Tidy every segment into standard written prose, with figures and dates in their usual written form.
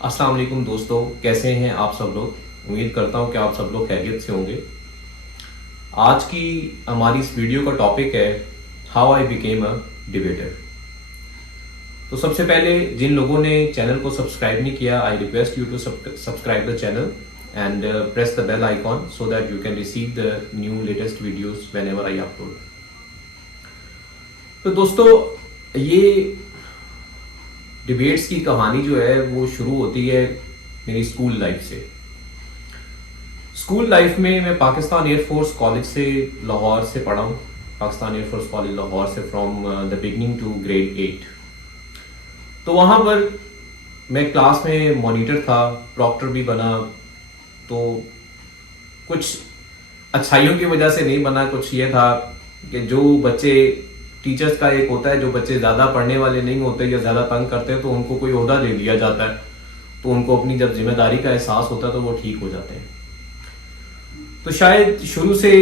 अस्सलाम वालेकुम दोस्तों, कैसे हैं आप सब लोग। उम्मीद करता हूं कि आप सब लोग खैरियत से होंगे। आज की हमारी इस वीडियो का टॉपिक है how I became a debater. तो सबसे पहले जिन लोगों ने चैनल को सब्सक्राइब नहीं किया, I request you to subscribe the channel and press the bell icon so that you can receive the new latest videos whenever I upload. तो दोस्तों, ये डिबेट्स की कहानी जो है वो शुरू होती है मेरी स्कूल लाइफ से। स्कूल लाइफ में मैं पाकिस्तान एयरफोर्स कॉलेज से लाहौर से पढ़ा हूँ। पाकिस्तान एयरफोर्स कॉलेज लाहौर से from the beginning to grade 8। तो वहाँ पर मैं क्लास में मॉनिटर था, प्रॉक्टर भी बना। तो कुछ अच्छाइयों की वजह से नहीं बना, कुछ ये था कि जो बच्चे, टीचर्स का एक होता है, जो बच्चे ज़्यादा पढ़ने वाले नहीं होते या ज़्यादा तंग करते हैं तो उनको कोई ओहदा दे दिया जाता है, तो उनको अपनी जब जिम्मेदारी का एहसास होता है तो वो ठीक हो जाते हैं। तो शायद शुरू से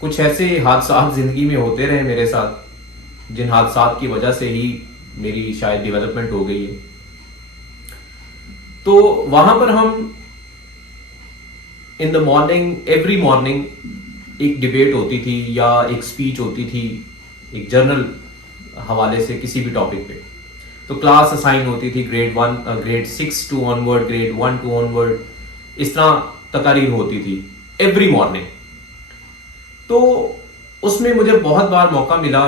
कुछ ऐसे हादसात ज़िंदगी में होते रहे मेरे साथ, जिन हादसात की वजह से ही मेरी शायद डेवलपमेंट हो गई है। तो वहाँ पर हम in the morning, every morning एक डिबेट होती थी या एक स्पीच होती थी, एक जर्नल हवाले से किसी भी टॉपिक पे। तो क्लास असाइन होती थी grade 1, grade 6 to onward, grade 1 to onward, इस तरह तकारीर होती थी एवरी मॉर्निंग। तो उसमें मुझे बहुत बार मौका मिला।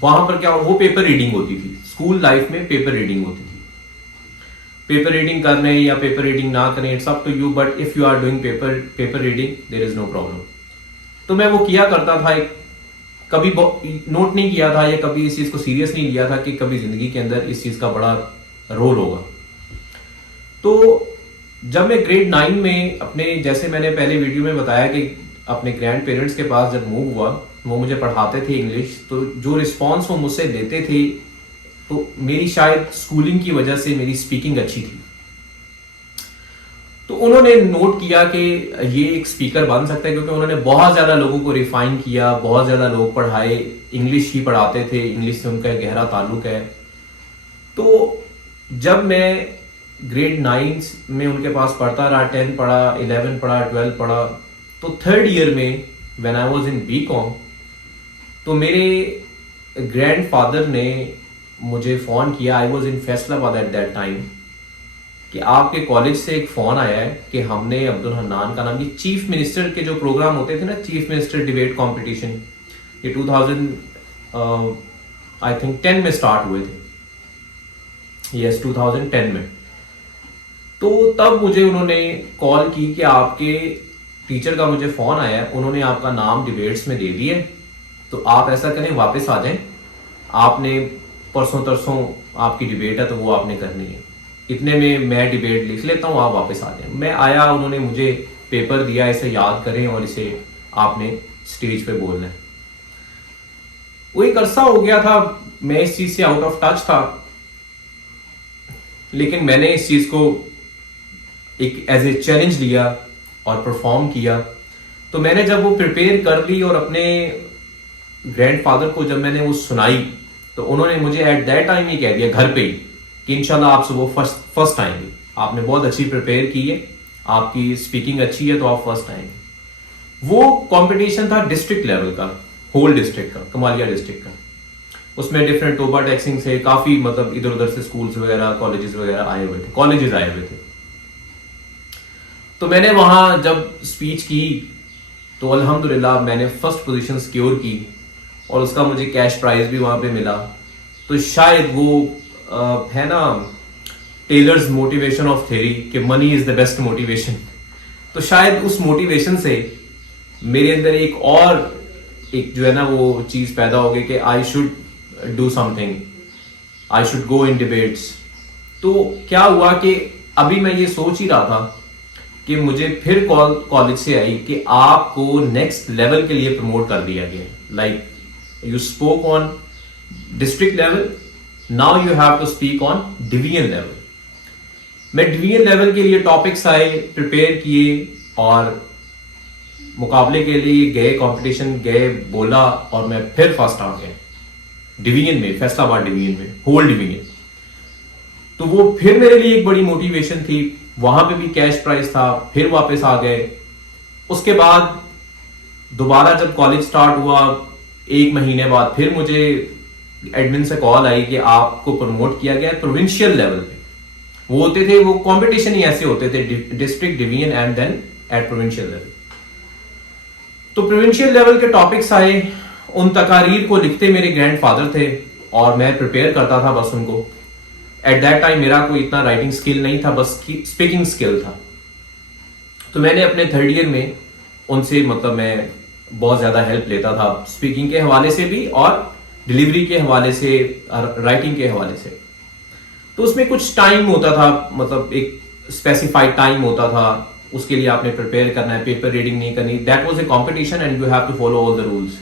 वहां पर क्या, वो पेपर रीडिंग होती थी। स्कूल लाइफ में पेपर रीडिंग होती थी। पेपर रीडिंग करने या पेपर रीडिंग ना करें, it's up to you, but if you are doing paper reading there is no problem. तो मैं वो किया करता था। कभी नोट नहीं किया था या कभी इस चीज को सीरियस नहीं लिया था कि कभी जिंदगी के अंदर इस चीज का बड़ा रोल होगा। तो जब मैं ग्रेड 9 में अपने, जैसे मैंने पहले वीडियो में बताया कि अपने ग्रैंड पेरेंट्स के पास जब मूव हुआ, वो मुझे पढ़ाते थे इंग्लिश, तो जो रिस्पॉन्स वो मुझसे लेते थे, तो मेरी शायद स्कूलिंग की वजह से मेरी स्पीकिंग अच्छी थी। तो उन्होंने नोट किया कि ये एक स्पीकर बन सकता है, क्योंकि उन्होंने बहुत ज़्यादा लोगों को रिफाइन किया, बहुत ज़्यादा लोग पढ़ाए, इंग्लिश ही पढ़ाते थे, इंग्लिश से उनका एक गहरा ताल्लुक है। तो जब मैं ग्रेड 9 में उनके पास पढ़ता रहा, 10 पढ़ा, 11 पढ़ा, 12 पढ़ा, तो थर्ड ईयर में when I was in BCom, तो मेरे ग्रैंडफादर ने मुझे फ़ोन किया। I was in Faisalabad at that time, कि आपके कॉलेज से एक फोन आया है कि हमने अब्दुल हन्नान का नाम, ये चीफ मिनिस्टर के जो प्रोग्राम होते थे ना, चीफ मिनिस्टर डिबेट कंपटीशन, ये 2000 आई थिंक 10 में स्टार्ट हुए थे। यस, 2010 में। तो तब मुझे उन्होंने कॉल की कि आपके टीचर का मुझे फोन आया है, उन्होंने आपका नाम डिबेट्स में दे दिया है, तो आप ऐसा करें वापस आ जाएं, आपने परसों तरसों आपकी डिबेट है तो वो आपने करनी है, इतने में मैं डिबेट लिख लेता हूँ, आप वापस आ जाएं। मैं आया, उन्होंने मुझे पेपर दिया, इसे याद करें और इसे आपने स्टेज पे बोलना है। वो एक अरसा हो गया था, मैं इस चीज से आउट ऑफ टच था, लेकिन मैंने इस चीज को एक एज ए चैलेंज लिया और परफॉर्म किया। तो मैंने जब वो प्रिपेयर कर ली और अपने ग्रैंडफादर को जब मैंने वो सुनाई, तो उन्होंने मुझे एट दैट टाइम ही कह दिया घर पे ही कि इंशाल्लाह आपसे वो फर्स्ट आएंगे, आपने बहुत अच्छी प्रिपेयर की है, आपकी स्पीकिंग अच्छी है, तो आप फर्स्ट आएंगे। वो कंपटीशन था डिस्ट्रिक्ट लेवल का, होल डिस्ट्रिक्ट का, कमालिया डिस्ट्रिक्ट का। उसमें डिफरेंट टोबा टैक्सिंग से काफी, मतलब इधर उधर से स्कूल्स वगैरह, कॉलेजेस वगैरह आए हुए थे, कॉलेजेस आए हुए थे। तो मैंने वहां जब स्पीच की तो अल्हम्दुलिल्लाह मैंने फर्स्ट पोजीशन सिक्योर की और उसका मुझे कैश प्राइज भी वहां पे मिला। तो शायद वो है ना, टेलर्स मोटिवेशन ऑफ थ्योरी कि money is the best motivation. तो शायद उस मोटिवेशन से मेरे अंदर एक जो है ना वो चीज पैदा हो गई कि I should do something, I should go in debates. तो क्या हुआ कि अभी मैं ये सोच ही रहा था कि मुझे फिर कॉल कॉलेज से आई कि आपको नेक्स्ट लेवल के लिए प्रमोट कर दिया गया, like you spoke on district level, now you have to speak on division level. मैं डिवीजन लेवल के लिए टॉपिक्स आए, प्रिपेयर किए और मुकाबले के लिए गए, कंपटीशन गए, बोला और मैं फिर फर्स्ट आ गया डिवीजन में, फैसलाबाद डिवीजन में, होल डिवीजन। तो वो फिर मेरे लिए एक बड़ी मोटिवेशन थी। वहां पे भी कैश प्राइस था, फिर वापस आ गए। उसके बाद दोबारा जब कॉलेज स्टार्ट हुआ, 1 महीने बाद फिर मुझे एडमिन से कॉल आई कि आपको प्रमोट किया गया प्रोविंशियल लेवल पे। वो होते थे, वो कंपटीशन ही ऐसे होते थे, district, division and then at provincial level. तो प्रोविंशियल लेवल के टॉपिक्स आए, उन तकारीर को लिखते मेरे ग्रैंडफादर थे और मैं प्रिपेयर करता था बस उनको। एट दैट टाइम मेरा कोई इतना राइटिंग स्किल नहीं था, बस स्पीकिंग स्किल था। तो मैंने अपने 3rd ईयर में उनसे मतलब मैं बहुत ज्यादा हेल्प लेता था, स्पीकिंग के हवाले से भी और डिलीवरी के हवाले से, राइटिंग के हवाले से। तो उसमें कुछ टाइम होता था, मतलब एक स्पेसिफाइड टाइम होता था, उसके लिए आपने प्रिपेयर करना है, पेपर रीडिंग नहीं करनी। That was a competition and you have to follow all the rules.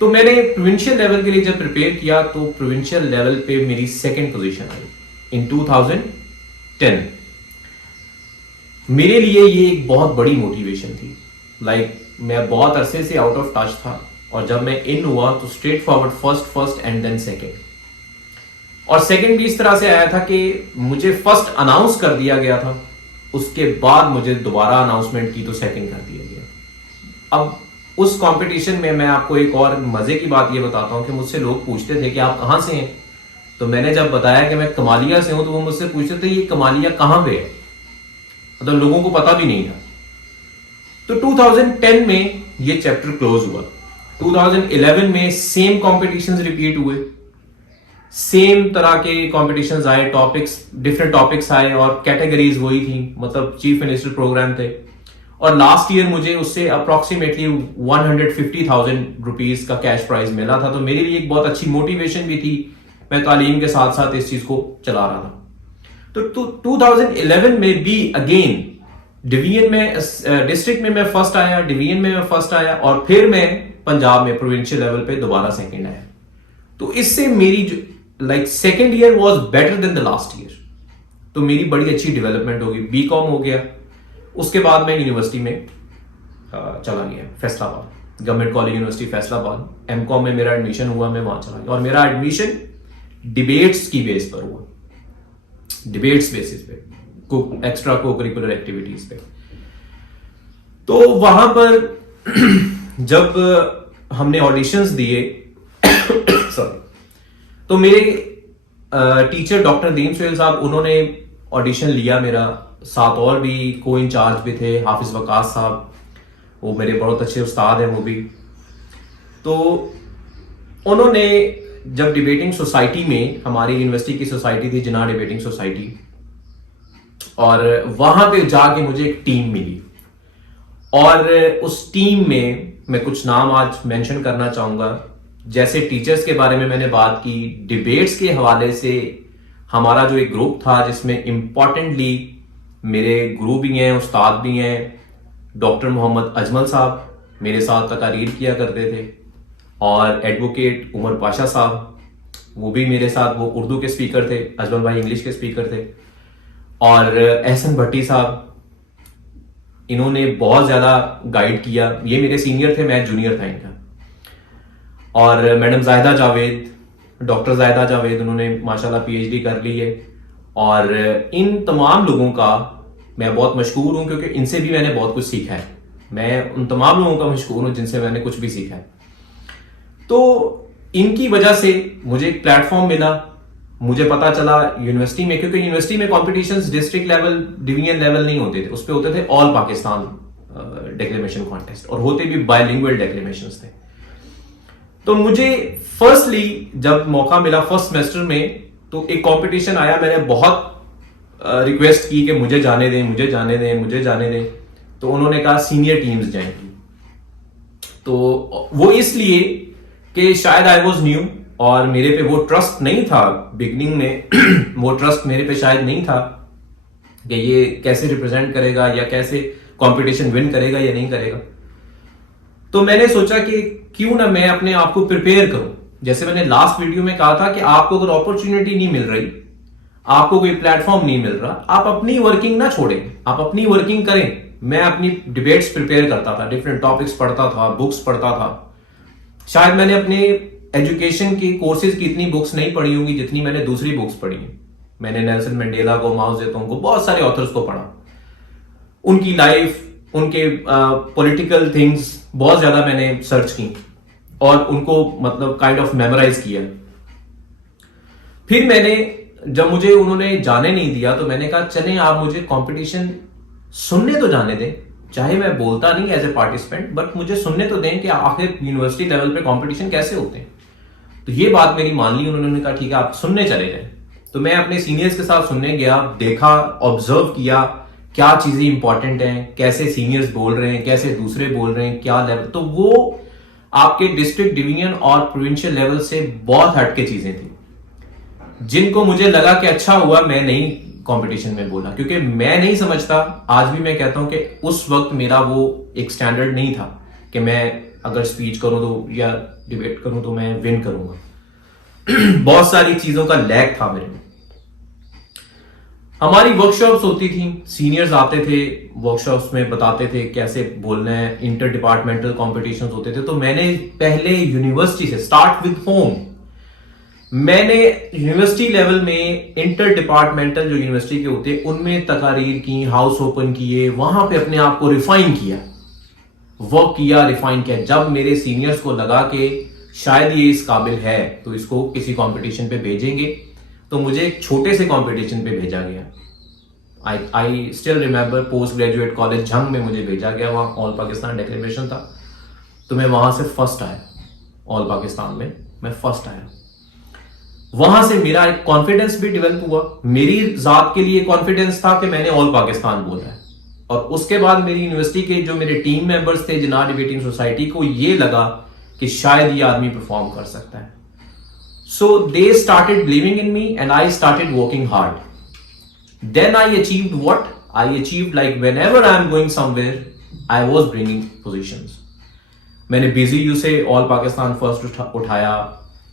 तो मैंने प्रोविंशियल लेवल के लिए जब प्रिपेयर किया तो प्रोविंशियल लेवल पे मेरी 2nd पोजीशन आई इन 2010। मेरे लिए ये एक बहुत बड़ी मोटिवेशन थी। मैं बहुत अरसे से आउट ऑफ टच था और जब मैं इन हुआ तो straightforward first and then 2nd। और 2nd भी इस तरह से आया था कि मुझे फर्स्ट अनाउंस कर दिया गया था, उसके बाद मुझे दोबारा अनाउंसमेंट की तो 2nd कर दिया गया। अब उस कंपटीशन में मैं आपको एक और मजे की बात ये बताता हूं कि मुझसे लोग पूछते थे कि आप कहां से हैं। तो मैंने जब बताया कि मैं कमालिया से हूं तो वो मुझसे पूछते थे ये कमालिया कहां पे है, मतलब लोगों को पता भी नहीं था। तो 2010 में ये चैप्टर क्लोज हुआ। 2011 में सेम कॉम्पिटिशन्स रिपीट हुए, सेम तरह के कॉम्पिटिशन्स आए, टॉपिक्स डिफरेंट टॉपिक्स आए और कैटेगरीज वही थी, मतलब चीफ मिनिस्टर प्रोग्राम थे। और लास्ट ईयर मुझे उससे अप्रोक्सीमेटली 150,000 रुपीज का कैश प्राइज मिला था। तो मेरे लिए एक बहुत अच्छी मोटिवेशन भी थी, मैं तालीम के साथ साथ इस चीज को चला रहा था। तो 2011 में भी अगेन डिवीजन में, डिस्ट्रिक्ट में मैं फर्स्ट आया, डिवीजन में मैं फर्स्ट आया और फिर मैं पंजाब में प्रोविंशियल लेवल पे दोबारा 2nd आया। तो इससे मेरी 2nd year was better than the last year. तो मेरी बड़ी अच्छी डेवलपमेंट होगी, बीकॉम हो गया। उसके बाद मैं यूनिवर्सिटी में चला गया, Faisalabad, government college university Faisalabad. MCom में मेरा एडमिशन हुआ, मैं वहां चला गया और मेरा एडमिशन डिबेट्स की बेस पर हुआ, डिबेट्स बेसिस पे, एक्स्ट्रा को करिकुलर एक्टिविटीज पे। तो वहां पर जब हमने ऑडिशंस दिए सॉरी, तो मेरे टीचर डॉक्टर दीन सोहेल साहब, उन्होंने ऑडिशन लिया मेरा, साथ और भी को इंचार्ज भी थे, हाफिज वकास साहब, वो मेरे बहुत अच्छे उस्ताद हैं वो भी। तो उन्होंने जब डिबेटिंग सोसाइटी में, हमारी यूनिवर्सिटी की सोसाइटी थी जिन्ना डिबेटिंग सोसाइटी, और वहां पे जाके मुझे एक टीम मिली और उस टीम में मैं कुछ नाम आज मेंशन करना चाहूंगा। जैसे टीचर्स के बारे में मैंने बात की, डिबेट्स के हवाले से हमारा जो एक ग्रुप था जिसमें इंपॉर्टेंटली मेरे गुरु भी हैं, उस्ताद भी हैं, डॉक्टर मोहम्मद अजमल साहब मेरे साथ तकारीर किया करते थे, और एडवोकेट उमर पाशा साहब, वो भी मेरे साथ, वो उर्दू के स्पीकर थे, अजमल भाई इंग्लिश के स्पीकर थे, और एहसन भट्टी साहब, इन्होंने बहुत ज्यादा गाइड किया। ये मेरे सीनियर थे, मैं जूनियर था इनका। और मैडम जाहिदा जावेद, डॉक्टर जाहिदा जावेद, उन्होंने माशाल्लाह पीएचडी कर ली है। और इन तमाम लोगों का मैं बहुत मशहूर हूं क्योंकि इनसे भी मैंने बहुत कुछ सीखा है। मैं उन तमाम लोगों का मशहूर हूं जिनसे मैंने कुछ भी सीखा है। तो इनकी वजह से मुझे एक प्लेटफॉर्म मिला, मुझे पता चला यूनिवर्सिटी में, क्योंकि यूनिवर्सिटी में competitions district level, division level नहीं होते थे, उस पे होते थे ऑल पाकिस्तान डिक्लेमेशन कॉन्टेस्ट, और होते भी बायलिंगुअल डिक्लेमेशंस थे। तो मुझे फर्स्टली जब मौका मिला फर्स्ट सेमेस्टर में, तो एक कंपटीशन आया, मैंने बहुत रिक्वेस्ट की कि मुझे जाने दें, मुझे जाने दें, मुझे जाने दें। तो उन्होंने कहा सीनियर टीम्स जाएंगी। तो वो इसलिए कि शायद आई वाज न्यू और मेरे पे वो ट्रस्ट नहीं था बिगनिंग में वो ट्रस्ट मेरे पे शायद नहीं था कि ये कैसे रिप्रेजेंट करेगा या कैसे कंपटीशन विन करेगा या नहीं करेगा। तो मैंने सोचा कि क्यों ना मैं अपने आप को प्रिपेयर करूं। जैसे मैंने लास्ट वीडियो में कहा था कि आपको अगर अपॉर्चुनिटी नहीं मिल रही, आपको कोई प्लेटफॉर्म नहीं मिल रहा, आप अपनी वर्किंग ना छोड़ें, आप अपनी वर्किंग करें। मैं अपनी डिबेट्स प्रिपेयर करता था, डिफरेंट टॉपिक्स पढ़ता था, बुक्स पढ़ता था। शायद मैंने अपने एजुकेशन की कोर्सेज की इतनी बुक्स नहीं पढ़ी होंगी जितनी मैंने दूसरी बुक्स पढ़ी हैं, मैंने नेल्सन मंडेला को, माओ जेतुंग को, बहुत सारे ऑथर्स को पढ़ा, उनकी लाइफ, उनके पॉलिटिकल थिंग्स बहुत ज्यादा मैंने सर्च की और उनको मतलब काइंड ऑफ मेमोराइज किया। फिर मैंने, जब मुझे उन्होंने जाने नहीं दिया तो मैंने कहा चलें आप मुझे कंपटीशन सुनने तो जाने दें, चाहे मैं बोलता नहीं एज ए पार्टिसिपेंट, बट मुझे सुनने तो दें कि आखिर यूनिवर्सिटी लेवल पे कंपटीशन कैसे होते हैं। तो ये बात मेरी मान ली उन्होंने, कहा ठीक है आप सुनने चले जाएं। तो मैं अपने सीनियर्स के साथ सुनने गया, देखा, ऑब्जर्व किया क्या चीजें इंपॉर्टेंट हैं, कैसे सीनियर्स बोल रहे हैं, कैसे दूसरे बोल रहे हैं, क्या लेवल। तो वो आपके डिस्ट्रिक्ट, डिवीजन और प्रोविंशियल लेवल से बहुत हटके चीजें थी, जिनको मुझे लगा कि अच्छा हुआ मैं नहीं कंपटीशन में बोला, क्योंकि मैं नहीं समझता, आज भी मैं कहता हूं कि उस वक्त मेरा वो एक स्टैंडर्ड नहीं था कि मैं अगर स्पीच करूं तो या डिबेट करूं तो मैं विन करूंगा। बहुत सारी चीजों का लैग था मेरे में। हमारी वर्कशॉप्स होती थी, सीनियर्स आते थे वर्कशॉप्स में, बताते थे कैसे बोलना है, इंटर डिपार्टमेंटल कॉम्पिटिशन्स होते थे। तो मैंने पहले यूनिवर्सिटी से स्टार्ट विद होम, मैंने यूनिवर्सिटी लेवल में इंटर डिपार्टमेंटल जो यूनिवर्सिटी के होते हैं उनमें तकारीर की, हाउस ओपन किए, वहां पे अपने आप को रिफाइन किया, वर्क किया, रिफाइन किया। जब मेरे सीनियर्स को लगा कि शायद ये इस काबिल है तो इसको किसी कंपटीशन पे भेजेंगे, तो मुझे एक छोटे से कंपटीशन पे भेजा गया। I still remember, post graduate college Jhang में मुझे भेजा गया, वहां ऑल पाकिस्तान डिक्लेरेशन था, तो मैं वहां से फर्स्ट आया, ऑल पाकिस्तान में मैं फर्स्ट आया। वहां से मेरा एक कॉन्फिडेंस भी डेवलप हुआ, मेरी जात के लिए कॉन्फिडेंस था कि मैंने ऑल पाकिस्तान बोला है। और उसके बाद मेरी यूनिवर्सिटी के जो मेरे टीम मेंबर्स थे जिनाह डिबेटिंग सोसाइटी को ये लगा कि शायद ये आदमी परफॉर्म कर सकता है। So they started believing in me and I started working hard. Then I achieved what I achieved, like whenever I am going somewhere I was bringing positions. मैंने BZU से ऑल पाकिस्तान फर्स्ट उठाया,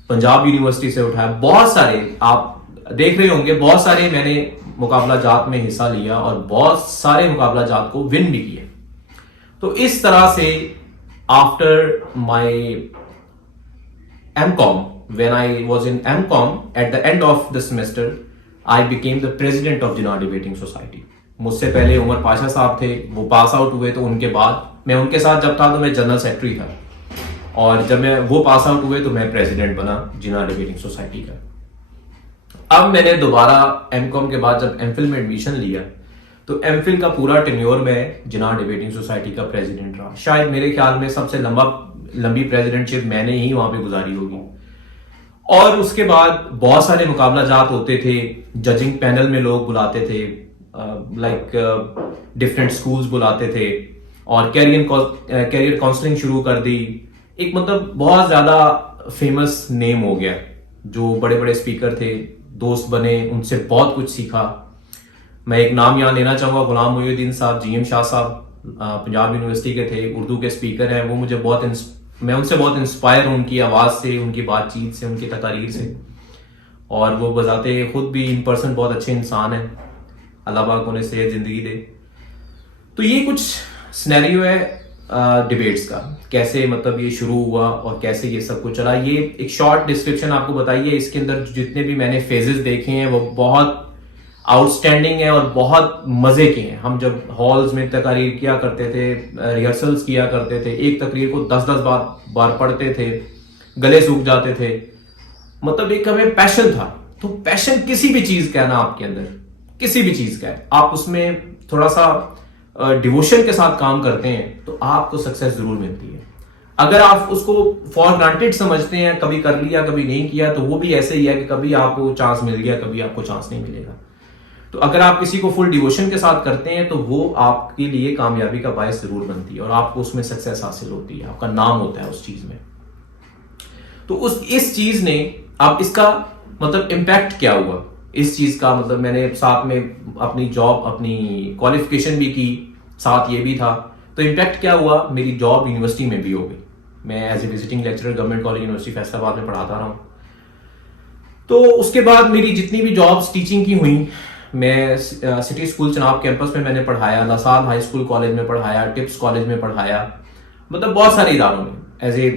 Punjab university से उठाया, बहुत सारे आप देख रहे होंगे, बहुत सारे मैंने मुकाबला जात में हिस्सा लिया और बहुत सारे मुकाबला जात को विन भी किया। तो इस तरह से after my MCom, when I was in MCom, at the end of the semester, I became the president of Jinnah debating society. मुझसे पहले उमर पाशा साहब थे, वो पास आउट हुए, तो उनके बाद मैं उनके साथ जब था तो मैं जनरल सेक्रेटरी था, और जब मैं वो पास आउट हुए तो मैं प्रेसिडेंट बना जिनाह डिबेटिंग सोसाइटी का। अब मैंने दोबारा MCom के बाद जब MPhil में एडमिशन लिया तो MPhil का पूरा टेन्योर में जिनाह डिबेटिंग सोसाइटी का प्रेसिडेंट रहा। शायद मेरे ख्याल में सबसे लंबी प्रेसिडेंटशिप मैंने ही वहां पे गुजारी होगी। और उसके बाद बहुत सारे मुकाबला जात होते थे, जजिंग पैनल में लोग बुलाते थे, लाइक डिफरेंट स्कूल्स बुलाते थे, और कैरियर काउंसलिंग शुरू कर दी। एक मतलब बहुत ज्यादा फेमस नेम हो गया, जो बड़े बड़े स्पीकर थे, दोस्त बने, उनसे बहुत कुछ सीखा। मैं एक नाम यहाँ लेना चाहूंगा, गुलाम मोहिउद्दीन साहब, GM शाह साहब, पंजाब यूनिवर्सिटी के थे, उर्दू के स्पीकर हैं। वो मुझे मैं उनसे बहुत इंस्पायर हूं, उनकी आवाज से, उनकी बातचीत से, उनकी तकारीर से। और वो बजाते खुद भी इन पर्सन बहुत अच्छे इंसान हैं, अल्लाह पाक उन्हें सेहत जिंदगी दे। तो ये कुछ सिनेरियो है डिबेट्स का, कैसे मतलब ये शुरू हुआ और कैसे ये सब कुछ चला। ये एक शॉर्ट डिस्क्रिप्शन आपको बताइए, इसके अंदर जितने भी मैंने फेजेस देखे हैं वो बहुत आउटस्टैंडिंग है और बहुत मजे के हैं। हम जब हॉल्स में तकारीर किया करते थे, रिहर्सल्स किया करते थे, एक तकरीर को 10-10 बार पढ़ते थे, गले सूख जाते थे, मतलब एक हमें पैशन था। तो पैशन किसी भी चीज का है ना, आपके अंदर किसी भी चीज का है, आप उसमें थोड़ा सा डिवोशन के साथ काम करते हैं तो आपको सक्सेस जरूर मिलती है। अगर आप उसको फॉर ग्रांटेड समझते हैं, कभी कर लिया कभी नहीं किया, तो वो भी ऐसे ही है कि कभी आपको चांस मिल गया, कभी आपको चांस नहीं मिलेगा। तो अगर आप किसी को फुल डिवोशन के साथ करते हैं तो वो आपके लिए कामयाबी का बायस जरूर बनती है और आपको उसमें सक्सेस हासिल होती है, आपका नाम होता है उस चीज में। तो इस चीज ने, अब इसका मतलब इम्पैक्ट क्या हुआ इस चीज का, मतलब मैंने साथ में अपनी जॉब, अपनी क्वालिफिकेशन भी की, साथ ये भी था। तो इम्पैक्ट क्या हुआ, मेरी जॉब यूनिवर्सिटी में भी हो गई। मैं as a visiting lecturer government college university Faisalabad में पढ़ाता रहा हूँ। तो उसके बाद मेरी जितनी भी जॉब्स टीचिंग की हुई, मैं सिटी स्कूल चनाब कैंपस में मैंने पढ़ाया, लसाल हाई स्कूल कॉलेज में पढ़ाया, टिप्स कॉलेज में पढ़ाया, मतलब बहुत सारे इदारों में। एज ए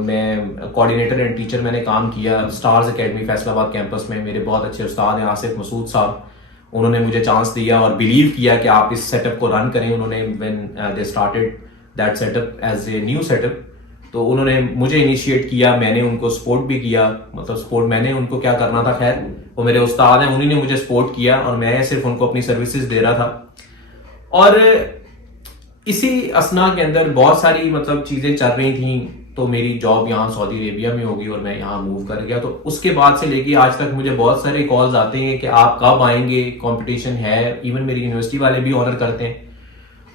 मैं कोऑर्डिनेटर एंड टीचर मैंने काम किया स्टार्स एकेडमी फैसलाबाद कैंपस में। मेरे बहुत अच्छे उस्ताद हैं आसिफ मसूद साहब, उन्होंने मुझे चांस दिया और बिलीव किया कि आप इस सेटअप को रन करें। उन्होंने when they started that setup as a new setup, तो उन्होंने मुझे इनिशिएट किया, मैंने उनको सपोर्ट भी किया। मतलब सपोर्ट मैंने उनको क्या करना था, खैर वो मेरे उस्ताद हैं, उन्हीं ने मुझे सपोर्ट किया और मैं सिर्फ उनको अपनी सर्विसेज दे रहा था। और इसी असना के अंदर बहुत सारी मतलब चीजें चल रही थी। तो मेरी जॉब यहाँ सऊदी अरेबिया में होगी और मैं यहाँ मूव कर गया। तो उसके बाद से लेके आज तक मुझे बहुत सारे कॉल्स आते हैं कि आप कब आएंगे, कंपटीशन है। इवन मेरी यूनिवर्सिटी वाले भी ऑनर करते हैं।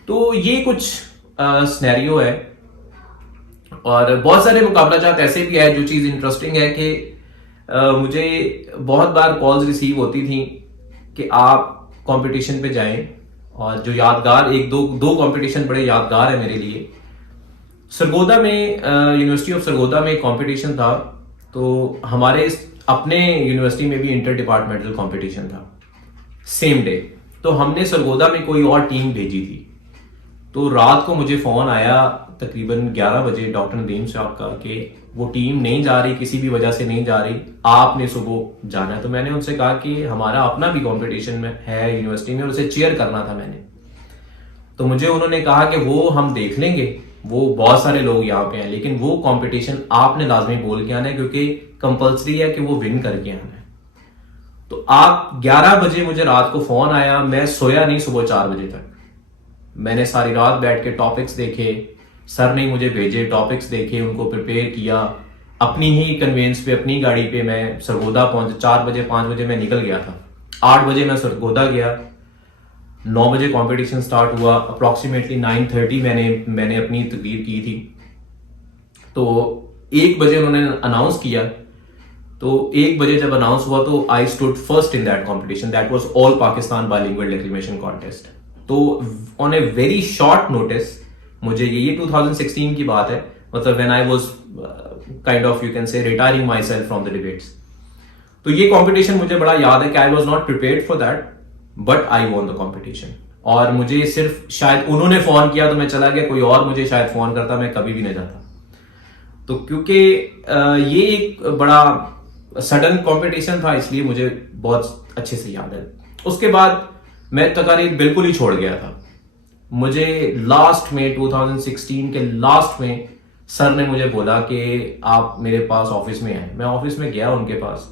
तो ये कुछ सिनेरियो है। और बहुत सारे मुकाबला चाहत ऐसे भी है। जो चीज इंटरेस्टिंग है कि मुझे बहुत बार कॉल्स रिसीव होती थी कि आप कंपटीशन पे जाएं। और जो यादगार एक दो कंपटीशन बड़े यादगार है मेरे लिए। सरगोदा में यूनिवर्सिटी ऑफ सरगोदा में एक कंपटीशन था। तो हमारे अपने यूनिवर्सिटी में भी इंटर डिपार्टमेंटल कंपटीशन था सेम डे। तो हमने सरगोदा में कोई और टीम भेजी थी। तो रात को मुझे फोन आया तकरीबन 11 बजे डॉक्टर नदीम साहब का कि वो टीम नहीं जा रही, किसी भी वजह से नहीं जा रही, आपने सुबह जाना है। तो मैंने उनसे कहा कि हमारा अपना भी कंपटीशन में है यूनिवर्सिटी में और उसे चेयर करना था मैंने। तो मुझे उन्होंने कहा कि वो हम देख लेंगे, वो बहुत सारे लोग यहाँ पे हैं, लेकिन वो कंपटीशन आपने लाजमी बोल के आना है क्योंकि कंपल्सरी है कि वो विन करके आना है। तो आप 11 बजे मुझे रात को फोन आया, मैं सोया नहीं सुबह 4 बजे तक। मैंने सारी रात बैठ के टॉपिक्स देखे, सर ने मुझे भेजे टॉपिक्स देखे, उनको प्रिपेयर किया। अपनी ही कन्वेंस पे अपनी गाड़ी पे मैं सरगोदा पहुंच 4 बजे 5 बजे मैं निकल गया था। 8 बजे मैं सरगोदा गया, 9 बजे कंपटीशन स्टार्ट हुआ। अप्रोक्सीमेटली 9:30 मैंने अपनी तकरीर की थी। तो 1 बजे उन्होंने अनाउंस किया। तो 1 बजे जब अनाउंस हुआ तो I stood first in that competition, that was all Pakistan bilingual declamation contest. तो on a very short notice मुझे ये 2016 की बात है, मतलब when I was kind of you can say retiring myself from the debates. तो ये competition मुझे बड़ा याद है कि I was not prepared for that but I won the competition. और मुझे सिर्फ शायद उन्होंने फोन किया तो मैं चला गया, कोई और मुझे शायद फोन करता मैं कभी भी नहीं जाता। तो क्योंकि ये एक बड़ा सडन कंपटीशन था इसलिए मुझे बहुत अच्छे से याद है। उसके बाद मैं तकारीर बिल्कुल ही छोड़ गया था। मुझे लास्ट में 2016 के लास्ट में सर ने मुझे बोला कि आप मेरे पास ऑफिस में आए। मैं ऑफिस में गया उनके पास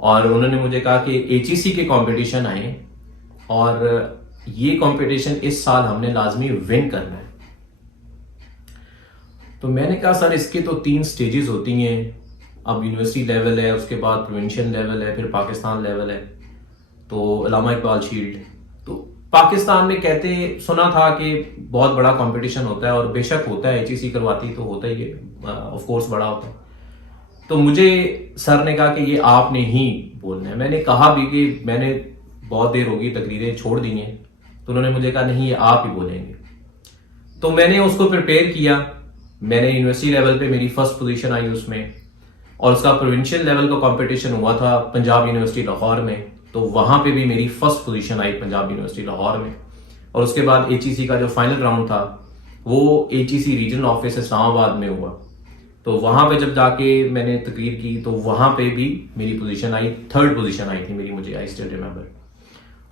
और उन्होंने मुझे कहा कि एचईसी के कंपटीशन आए और ये कंपटीशन इस साल हमने लाजमी विन करना है। तो मैंने कहा सर इसके तो 3 स्टेजेस होती हैं, अब यूनिवर्सिटी लेवल है, उसके बाद प्रोविंशियल लेवल है, फिर पाकिस्तान लेवल है, तो अल्लामा इकबाल शील्ड। तो पाकिस्तान में कहते सुना था कि बहुत बड़ा कंपटीशन होता है और बेशक होता है, एचईसी करवाती तो होता ही है, ऑफ कोर्स बड़ा होता है। तो मुझे सर ने कहा कि ये आपने ही बोलना है। मैंने कहा भी कि मैंने बहुत देर होगी तकरीरें छोड़ दी हैं। तो उन्होंने मुझे कहा नहीं ये आप ही बोलेंगे। तो मैंने उसको प्रिपेयर किया। मैंने यूनिवर्सिटी लेवल पे मेरी फर्स्ट पोजीशन आई उसमें, और उसका प्रोविंशियल लेवल का कंपटीशन हुआ था पंजाब यूनिवर्सिटी लाहौर में, तो वहां पे भी मेरी फर्स्ट पोजीशन आई पंजाब यूनिवर्सिटी लाहौर में। और उसके बाद एचईसी का जो फाइनल राउंड था वो एचईसी रीजनल ऑफिस इस्लामाबाद में हुआ। तो वहां पे जब जाके मैंने तकरीर की तो वहां पे भी मेरी पोजीशन आई, 3rd पोजीशन आई थी मेरी, मुझे आई स्टिल रिमेंबर।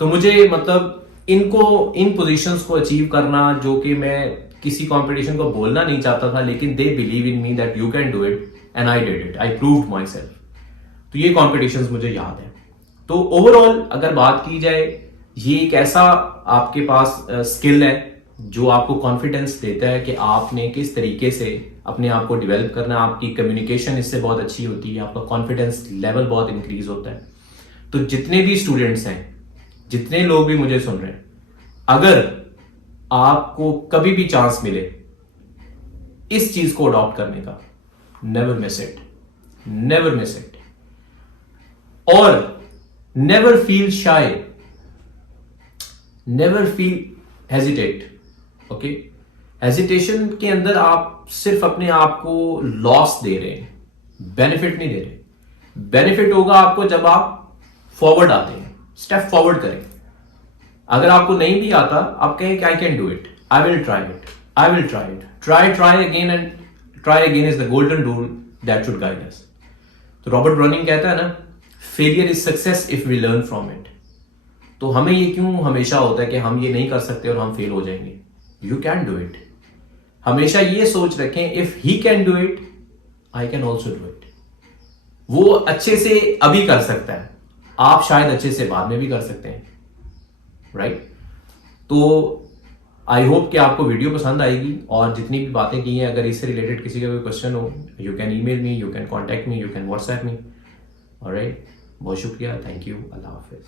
तो मुझे मतलब इन पोजीशंस को अचीव करना, जो कि मैं किसी कंपटीशन को बोलना नहीं चाहता था, लेकिन they believe in me that you can do it and I did it, I proved my self. तो ये कॉम्पिटिशन्स मुझे याद है। तो ओवरऑल अगर बात की जाए, ये एक ऐसा आपके पास स्किल है जो आपको कॉन्फिडेंस देता है कि आपने किस तरीके से अपने आप को डेवलप करना है। आपकी कम्युनिकेशन इससे बहुत अच्छी होती है, आपका कॉन्फिडेंस लेवल बहुत इंक्रीज होता है। तो जितने भी स्टूडेंट्स हैं, जितने लोग भी मुझे सुन रहे हैं, अगर आपको कभी भी चांस मिले इस चीज को अडॉप्ट करने का, never miss it, never miss it. और never feel shy, never feel hesitate. Okay, hesitation के अंदर आप सिर्फ अपने आप को लॉस दे रहे हैं, बेनिफिट नहीं दे रहे। बेनिफिट होगा आपको जब आप फॉरवर्ड आते हैं, स्टेप फॉरवर्ड करें। अगर आपको नहीं भी आता, आप कहें कि I can do it, I will try it, I will try it, try again and try again is the golden rule that should guide us. तो रॉबर्ट ब्राउनिंग कहता है ना, failure is success if we learn from it. तो हमें ये क्यों हमेशा होता है कि हम ये नहीं कर सकते और हम फेल हो जाएंगे? You can do it. हमेशा ये सोच रखें, if he can do it I can also do it. वो अच्छे से अभी कर सकता है, आप शायद अच्छे से बाद में भी कर सकते हैं, राइट? तो आई होप कि आपको वीडियो पसंद आएगी, और जितनी भी बातें की हैं, अगर इससे रिलेटेड किसी का कोई क्वेश्चन हो, you can email me, you can contact me, you can WhatsApp me. Alright, बहुत शुक्रिया, थैंक यू, अल्लाह हाफिज।